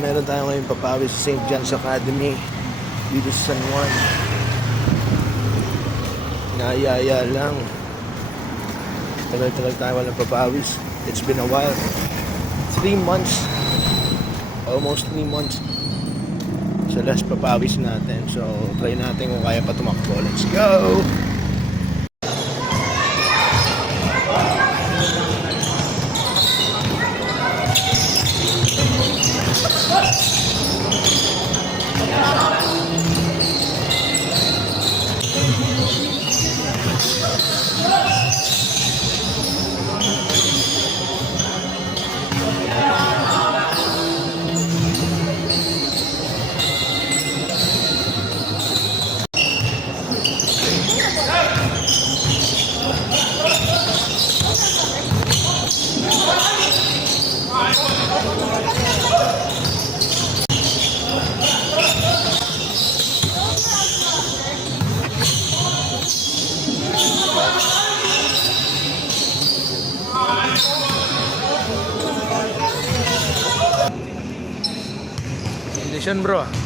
meron tayo ngayon papawis sa St. John's Academy dito sa San Juan. Naayaya lang. Tagal-tagal tayo walang papawis. It's been a while. 3 months. Almost 3 months. Sa last papawis natin. So, try natin kung kaya pa tumakbo. Let's go! Condition bro.